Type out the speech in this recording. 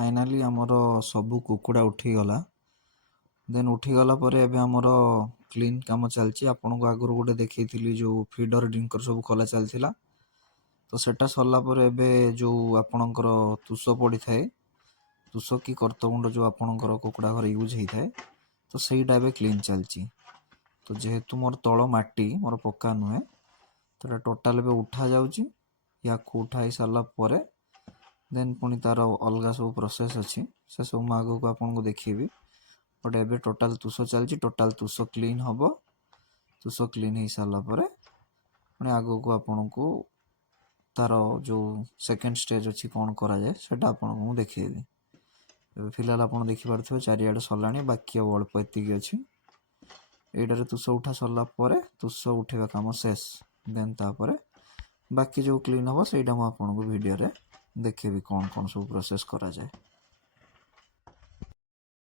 Finally आमर सबू कुकुड़ा उठीगला then उठीगला एबे आमर क्लीन काम चलची। आपन को आगुर गोटे देखी जो फीडर ड्रिंकर सब खोला चलता तो सेटा सरला पर एबे जो आपणकर तुष पड़ी थाए तुष कि कर्तगुंड जो आपणकर कुकुड़ा घर यूज होता है तो सहीटा एबे क्लीन चलची। तो जेहेतु मोर तल माटी मोर पक्का नुहे तो टोटाल एबे उठा जाउची। या उठाई सारा पर देन पुणी तार अलग सब प्रोसेस अच्छी से सब मुझे आगे को आपको देखी बट एबे टोटाल तुष चलती टोटाल तुष क्लीन हम तुष क्लीन हो सारापर पुणी आग को आपन को तार जो सेकेंड स्टेज अच्छी कौन कराए से आपको देखिए। फिलहाल आप देखिपे चारिआडे सरला बाकी अल्प एतिक अच्छी एटार तुष उठा सरला तुष उठेवा कम शेष देन तापर बाकी जो क्लीन हम से आपको भिडियो देखिए कौन कौन सब प्रोसेस करा जाए।